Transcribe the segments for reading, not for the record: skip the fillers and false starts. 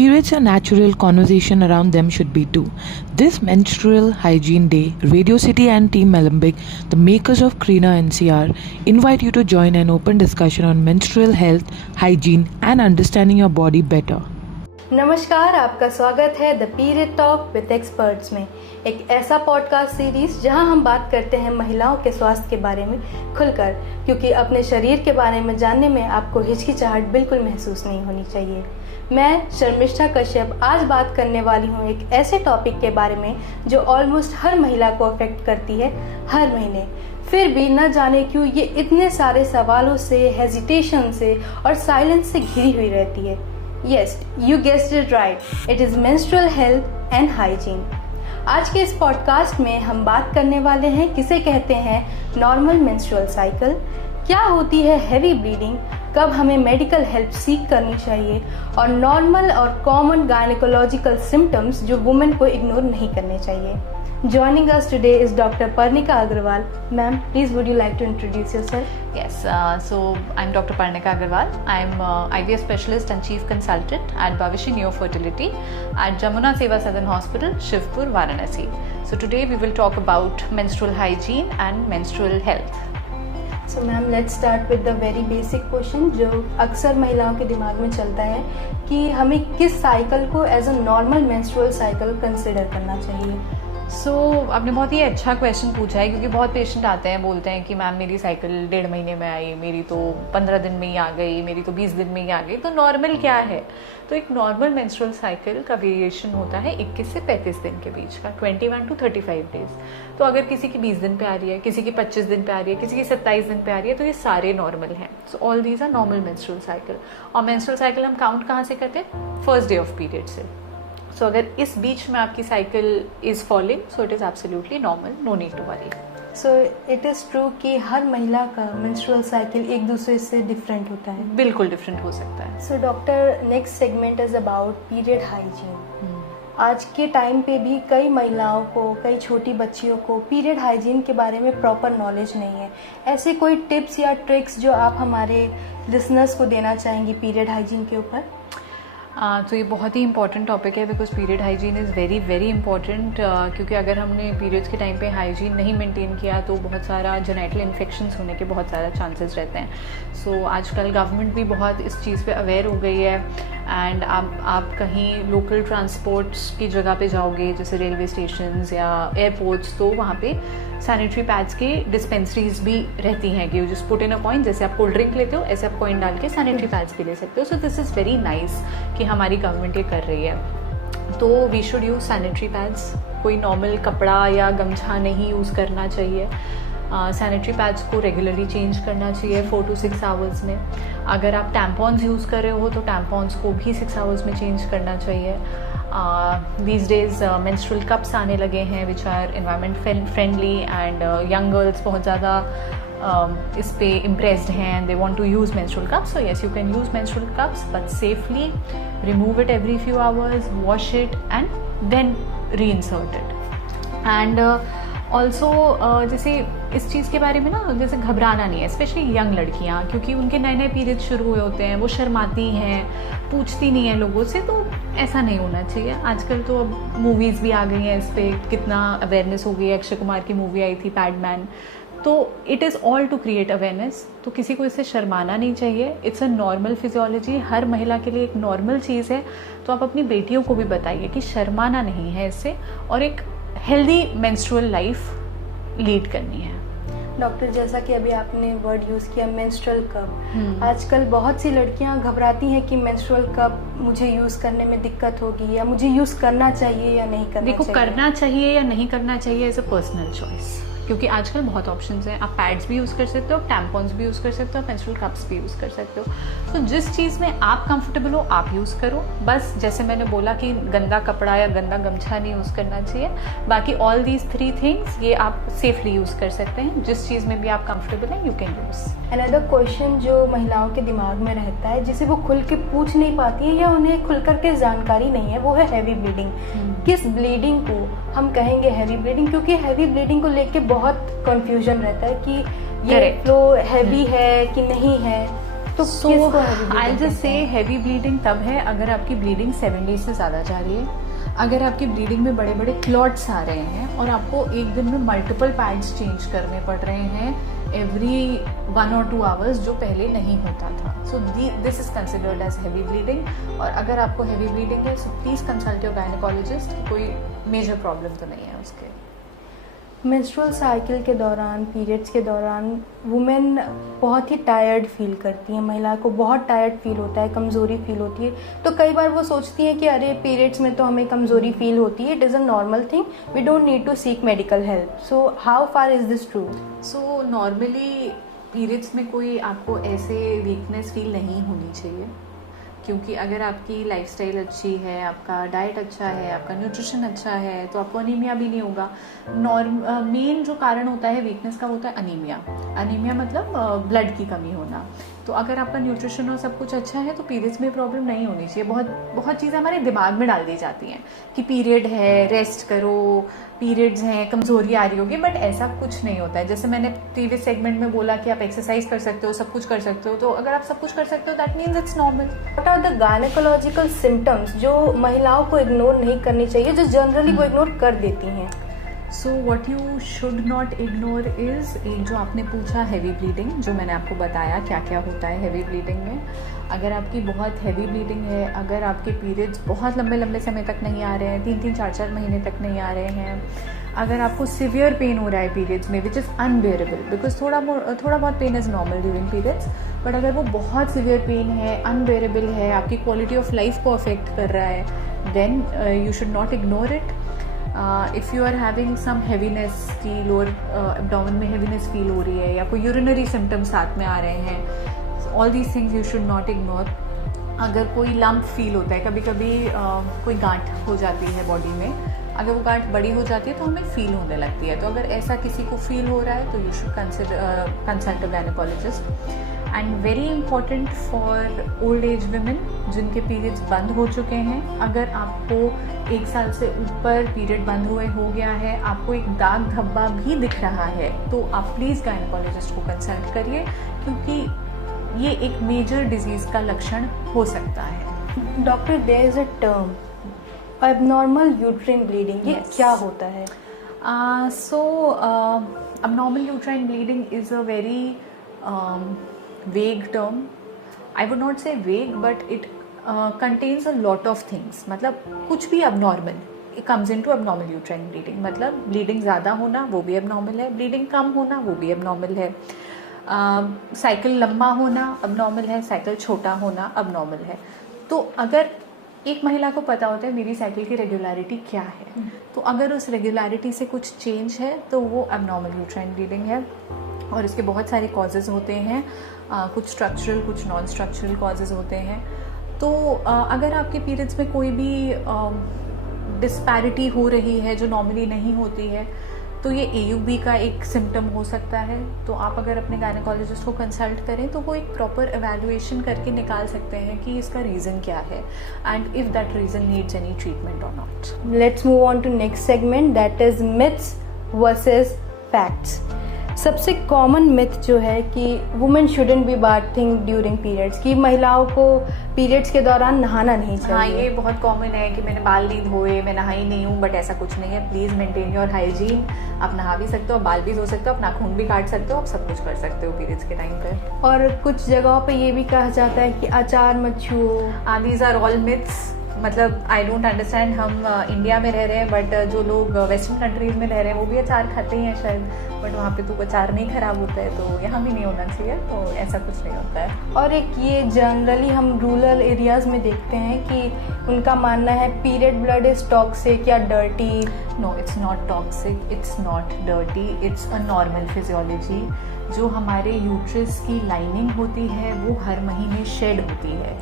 Periods are natural, conversation around them should be too. This Menstrual Hygiene Day, Radio City and Team Alembic, the makers of Krina NCR, invite you to join an open discussion on menstrual health, hygiene and understanding your body better. नमस्कार, आपका स्वागत है the period talk with experts में, एक ऐसा podcast series जहां हम बात करते हैं महिलाओं के स्वास्थ्य के बारे में खुलकर, क्योंकि अपने शरीर के बारे में जानने में आपको हिचकिचाहट बिल्कुल महसूस नहीं होनी चाहिए। मैं शर्मिष्ठा कश्यप आज बात करने वाली हूं एक ऐसे टॉपिक के बारे में जो ऑलमोस्ट हर महिला को अफेक्ट करती है हर महीने। फिर भी न जाने क्यों ये इतने सारे सवालों से, हेजिटेशन से और साइलेंस से घिरी हुई रहती है। Yes, you guessed it right. It is menstrual health and hygiene. आज के इस पॉडकास्ट में हम बात करने वाले हैं किसे कहते हैं नॉर्मल मेंस्ट्रुअल साइकिल, क्या होती है हैवी ब्लीडिंग, कब हमें मेडिकल हेल्प सीख करनी चाहिए और नॉर्मल और कॉमन गायनेकोलॉजिकल सिम्टम्स जो वुमेन को इग्नोर नहीं करने चाहिए। Joining us today is Dr. Parnika Agarwal. Ma'am, please would you like to introduce yourself? Yes, so I'm Dr. Parnika Agarwal. I'm IVF specialist and chief consultant at Bhavishi Neo Fertility at Jamuna Seva Southern Hospital, Shivpur, Varanasi. So today we will talk about menstrual hygiene and menstrual health. So ma'am, let's start with the very basic question जो अक्सर महिलाओं के दिमाग में चलता है कि हमें किस साइकिल को as a normal menstrual cycle consider करना चाहिए। आपने बहुत ही अच्छा क्वेश्चन पूछा है, क्योंकि बहुत पेशेंट आते हैं, बोलते हैं कि मैम मेरी साइकिल 1.5 महीने में आई, मेरी तो 15 दिन में ही आ गई, मेरी तो 20 दिन में ही आ गई, तो नॉर्मल क्या है। तो एक नॉर्मल मेंस्ट्रुअल साइकिल का वेरिएशन होता है 21 से 35 दिन के बीच का, 21 to 35 डेज। तो अगर किसी की 20 दिन पे आ रही है, किसी की 25 दिन पे आ रही है, किसी की 27 दिन पे आ रही है, तो ये सारे नॉर्मल हैं। So all these are normal menstrual cycle. और मेंस्ट्रुअल साइकिल हम काउंट कहाँ से करते हैं? फर्स्ट डे ऑफ पीरियड से। सो अगर इस बीच में आपकी cycle is falling, so it is absolutely normal, no need to worry. So it is true कि हर महिला का मेंस्ट्रुअल साइकिल एक दूसरे से डिफरेंट होता है? बिल्कुल डिफरेंट हो सकता है। So doctor, next segment is about period hygiene. आज के टाइम पे भी कई महिलाओं को, कई छोटी बच्चियों को पीरियड हाइजीन के बारे में प्रॉपर नॉलेज नहीं है। ऐसे कोई टिप्स या ट्रिक्स जो आप हमारे लिसनर्स को देना चाहेंगी पीरियड हाइजीन के ऊपर? तो ये बहुत ही इंपॉर्टेंट टॉपिक है, because period hygiene is very very important. क्योंकि अगर हमने पीरियड्स के टाइम पे हाइजीन नहीं मेंटेन किया तो बहुत सारा जेनेटल इन्फेक्शंस होने के बहुत ज़्यादा चांसेस रहते हैं। सो आजकल गवर्नमेंट भी बहुत इस चीज़ पे अवेयर हो गई है। एंड आप कहीं लोकल ट्रांसपोर्ट्स की जगह पे जाओगे, जैसे रेलवे स्टेशंस या एयरपोर्ट्स, तो वहाँ पे सैनिटरी पैड्स की डिस्पेंसरीज भी रहती हैं कि you just put in a point, जैसे आप कोल्ड ड्रिंक लेते हो ऐसे आप कॉइन डाल के सैनिटरी पैड्स भी ले सकते हो। So this is very nice कि हमारी गवर्नमेंट ये कर रही है। तो we should use sanitary pads, कोई नॉर्मल कपड़ा या गमछा नहीं यूज़ करना चाहिए। सैनिटरी पैड्स को रेगुलरली चेंज करना चाहिए 4 to 6 आवर्स में। अगर आप टैम्पॉन्स यूज़ कर रहे हो तो टैम्पॉन्स को भी 6 आवर्स में चेंज करना चाहिए। दीज डेज मेंस्ट्रुअल कप्स आने लगे हैं which are environment friendly, and young girls बहुत ज़्यादा इस पे इम्प्रेस्ड हैं, they want to use menstrual cups. So yes, you can use menstrual cups, but safely remove it every few hours, wash it and then reinsert it. And also जैसे इस चीज़ के बारे में ना, जैसे घबराना नहीं है, स्पेशली यंग लड़कियाँ, क्योंकि उनके नए नए पीरियड शुरू हुए होते हैं, वो शर्माती हैं, पूछती नहीं हैं लोगों से, तो ऐसा नहीं होना चाहिए। आजकल तो अब मूवीज़ भी आ गई हैं इस पर, कितना अवेयरनेस हो गई है। अक्षय कुमार की मूवी आई थी पैडमैन, तो it is all to create awareness. तो किसी को इससे शर्माना नहीं चाहिए। इट्स अ नॉर्मल फिजियोलॉजी, हर महिला के लिए एक नॉर्मल चीज़ है। तो आप अपनी बेटियों को भी बताइए कि शर्माना नहीं है इससे, और एक हेल्दी मेंस्ट्रुअल लाइफ लीड करनी है। डॉक्टर, जैसा कि अभी आपने वर्ड यूज़ किया मेंस्ट्रुअल कप, आजकल बहुत सी लड़कियां घबराती हैं कि मेंस्ट्रुअल कप मुझे यूज़ करने में दिक्कत होगी, या मुझे यूज़ करना चाहिए या नहीं करना चाहिए। देखो, करना चाहिए या नहीं करना चाहिए इज़ अ पर्सनल चॉइस, क्योंकि आजकल बहुत ऑप्शंस हैं। आप पैड्स भी यूज़ कर सकते हो, टैम्पॉन्स भी यूज़ कर सकते हो, मेंस्ट्रुअल कप्स भी यूज़ कर सकते हो। तो जिस चीज़ में आप कंफर्टेबल हो आप यूज़ करो। बस जैसे मैंने बोला कि गंदा कपड़ा या गंदा गमछा नहीं यूज़ करना चाहिए। बाकी ऑल दीज 3 थिंग्स ये आप सेफली यूज़ कर सकते हैं। जिस चीज़ में भी आप कंफर्टेबल हैं, you can use. Another question जो महिलाओं के दिमाग में रहता है, जिसे वो खुल के पूछ नहीं पाती है या उन्हें खुल करके जानकारी नहीं है, वो है हैवी ब्लीडिंग। किस ब्लीडिंग को हम कहेंगे हैवी ब्लीडिंग? क्योंकि हैवी ब्लीडिंग को लेके बहुत कंफ्यूजन रहता है कि ये फ्लो हैवी है कि नहीं है। तो किसको heavy bleeding आई जस्ट कहते से हैं? हैवी ब्लीडिंग तब है अगर आपकी ब्लीडिंग 7 डेज से ज़्यादा जा रही है, अगर आपकी ब्लीडिंग में बड़े बड़े क्लॉट्स आ रहे हैं और आपको एक दिन में मल्टीपल पैड्स चेंज करने पड़ रहे हैं एवरी 1 or 2 आवर्स, जो पहले नहीं होता था. So this is considered as heavy bleeding. और अगर आपको हैवी ब्लीडिंग है so please consult your gynaecologist. कोई मेजर प्रॉब्लम तो नहीं है उसके. मेंस्ट्रुअल साइकिल के दौरान, पीरियड्स के दौरान वुमेन बहुत ही टायर्ड फील करती हैं. महिला को बहुत टायर्ड फील होता है, कमज़ोरी फील होती है. तो कई बार वो सोचती हैं कि अरे पीरियड्स में तो हमें कमज़ोरी फील होती है, it is a normal thing, we don't need to seek medical help. So how far is this true? So normally periods में कोई आपको ऐसे वीकनेस फील नहीं होनी चाहिए, क्योंकि अगर आपकी लाइफस्टाइल अच्छी है, आपका डाइट अच्छा है, आपका न्यूट्रिशन अच्छा है, तो आपको अनीमिया भी नहीं होगा. मेन जो कारण होता है वीकनेस का होता है अनीमिया. अनीमिया मतलब ब्लड की कमी होना. तो अगर आपका न्यूट्रिशन और सब कुछ अच्छा है तो पीरियड्स में प्रॉब्लम नहीं होनी चाहिए. बहुत चीज़ें हमारे दिमाग में डाल दी जाती हैं कि पीरियड है, रेस्ट करो, पीरियड्स हैं, कमजोरी आ रही होगी, बट ऐसा कुछ नहीं होता है. जैसे मैंने प्रीवियस सेगमेंट में बोला कि आप एक्सरसाइज कर सकते हो, सब कुछ कर सकते हो, तो अगर आप सब कुछ कर सकते हो that means it's normal. What are the gynaecological symptoms जो महिलाओं को इग्नोर नहीं करनी चाहिए, जो जनरली वो इग्नोर कर देती हैं? So what you should not ignore is, एक जो आपने पूछा हैवी ब्लीडिंग, जो मैंने आपको बताया क्या क्या होता है हैवी ब्लीडिंग में. अगर आपकी बहुत हैवी ब्लीडिंग है, अगर आपके पीरियड्स बहुत लंबे लंबे समय तक नहीं आ रहे हैं, 3-3, 4-4 महीने तक नहीं आ रहे हैं, अगर आपको सिवियर पेन हो रहा है पीरियड्स में विच इज़ अनबेरेबल, बिकॉज थोड़ा बहुत pain is normal during periods, but अगर वो बहुत सिवियर पेन है, अनबेरेबल है, आपकी क्वालिटी ऑफ लाइफ को अफेक्ट कर रहा है, then you should not ignore it. If you are having some heaviness की लोअर एब्डोमेन में हैवीनेस फील हो रही है, या कोई यूरिनरी सिम्टम्स साथ में आ रहे हैं, all these things you should not ignore. अगर कोई लंप फील होता है, कभी कभी कोई गांठ हो जाती है बॉडी में, अगर वो गांठ बड़ी हो जाती है तो हमें फील होने लगती है. तो अगर ऐसा किसी को फील हो रहा है तो you should consult a gynaecologist. And very important for old age women जिनके पीरियड्स बंद हो चुके हैं, अगर आपको 1 साल से ऊपर पीरियड बंद हुए हो गया है, आपको एक दाग धब्बा भी दिख रहा है, तो आप प्लीज़ गायनेकोलॉजिस्ट को कंसल्ट करिए, क्योंकि ये एक मेजर डिजीज़ का लक्षण हो सकता है. Doctor, there is a term abnormal uterine bleeding, ये क्या होता है? Abnormal uterine bleeding is a very vague term. I would not say vague, but it contains a lot of things. मतलब कुछ भी abnormal it comes into abnormal uterine bleeding. मतलब bleeding ज़्यादा होना वो भी abnormal है, bleeding कम होना वो भी abnormal है, साइकिल लंबा होना abnormal है, साइकिल छोटा होना abnormal है. तो अगर एक महिला को पता होता है मेरी साइकिल की रेगुलरिटी क्या है, तो अगर उस रेगुलरिटी से कुछ चेंज है तो वो एब्नॉर्मल यूट्राइन ब्लीडिंग है. और इसके बहुत सारे कॉजेज़ होते हैं, कुछ स्ट्रक्चरल कुछ नॉन स्ट्रक्चरल कॉजेज़ होते हैं. तो अगर आपके पीरियड्स में कोई भी डिस्पैरिटी हो रही है जो नॉर्मली नहीं होती है, तो ये AUB का एक सिम्टम हो सकता है. तो आप अगर अपने गायनेकोलॉजिस्ट को कंसल्ट करें तो वो एक प्रॉपर एवेल्युएशन करके निकाल सकते हैं कि इसका रीज़न क्या है, and if that reason needs any treatment or not. Let's move on to next segment, that is myths versus facts. सबसे कॉमन मिथ जो है कि women shouldn't be bathing during periods, कि महिलाओं को पीरियड्स के दौरान नहाना नहीं चाहिए. हाँ, ये बहुत कॉमन है कि मैंने बाल नहीं धोए, मैं नहाई नहीं हूँ, बट ऐसा कुछ नहीं है. Please maintain your hygiene. आप नहा भी सकते हो, बाल भी धो सकते हो, आप नाखून भी काट सकते हो, आप सब कुछ कर सकते हो पीरियड्स के टाइम पे. और कुछ जगहों पे ये भी कहा जाता है कि अचार मत छुओ. These are all myths. मतलब आई डोंट अंडरस्टैंड, हम इंडिया में रह रहे हैं, बट जो लोग वेस्टर्न कंट्रीज में रह रहे हैं वो भी अचार खाते ही हैं शायद, बट वहाँ पे तो अचार नहीं खराब होता है, तो यहाँ भी नहीं होना चाहिए. तो ऐसा कुछ नहीं होता है. और एक ये जनरली हम रूरल एरियाज में देखते हैं कि उनका मानना है पीरियड ब्लड इज टॉक्सिक या dirty. No, it's not toxic, it's not dirty, it's a normal physiology. जो हमारे यूट्रस की लाइनिंग होती है वो हर महीने शेड होती है.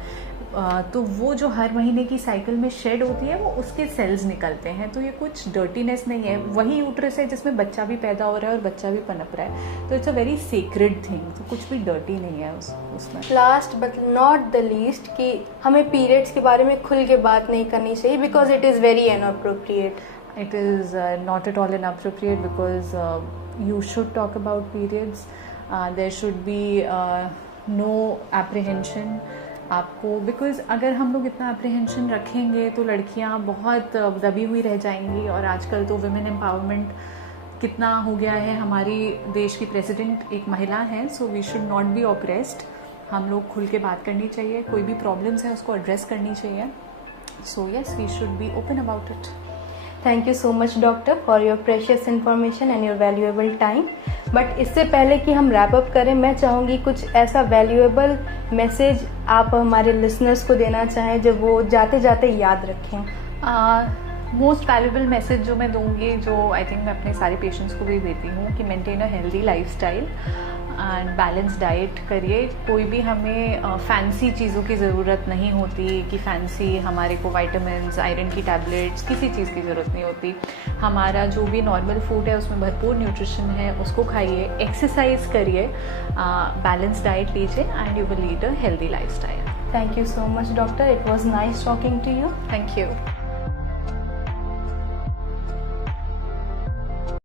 तो वो जो हर महीने की साइकिल में शेड होती है वो उसके सेल्स निकलते हैं. तो ये कुछ डर्टीनेस नहीं है. वही यूट्रस है जिसमें बच्चा भी पैदा हो रहा है और बच्चा भी पनप रहा है. तो it's a very secret thing. तो कुछ भी डर्टी नहीं है उसमें. Last but not the least कि हमें पीरियड्स के बारे में खुल के बात नहीं करनी चाहिए because it is very inappropriate. It is not at all inappropriate because you should talk about periods. There should be no apprehension आपको, बिकॉज अगर हम लोग इतना एप्रीहेंशन रखेंगे तो लड़कियां बहुत दबी हुई रह जाएंगी। और आजकल तो वुमेन एम्पावरमेंट कितना हो गया है, हमारी देश की प्रेसिडेंट एक महिला हैं, so we should not be oppressed. हम लोग खुल के बात करनी चाहिए, कोई भी प्रॉब्लम्स है उसको एड्रेस करनी चाहिए। So yes, we should be open about it. Thank you so much doctor for your precious information and your valuable time. But इससे पहले कि हम रैप अप करें, मैं चाहूँगी कुछ ऐसा वैल्यूएबल मैसेज आप हमारे लिसनर्स को देना चाहें जो वो जाते जाते याद रखें। मोस्ट वैल्यूबल मैसेज जो मैं दूंगी, जो आई थिंक मैं अपने सारे पेशेंट्स को भी देती हूँ, कि maintain a healthy lifestyle and balance diet करिए। कोई भी हमें फैंसी चीज़ों की ज़रूरत नहीं होती, कि फैंसी हमारे को विटामिन्स, आयरन की टैबलेट्स, किसी चीज़ की ज़रूरत नहीं होती। हमारा जो भी नॉर्मल फूड है उसमें भरपूर न्यूट्रिशन है, उसको खाइए, एक्सरसाइज करिए, बैलेंस डाइट लीजिए and you will lead a healthy lifestyle. Thank you so much, doctor. It was nice talking to you. Thank you.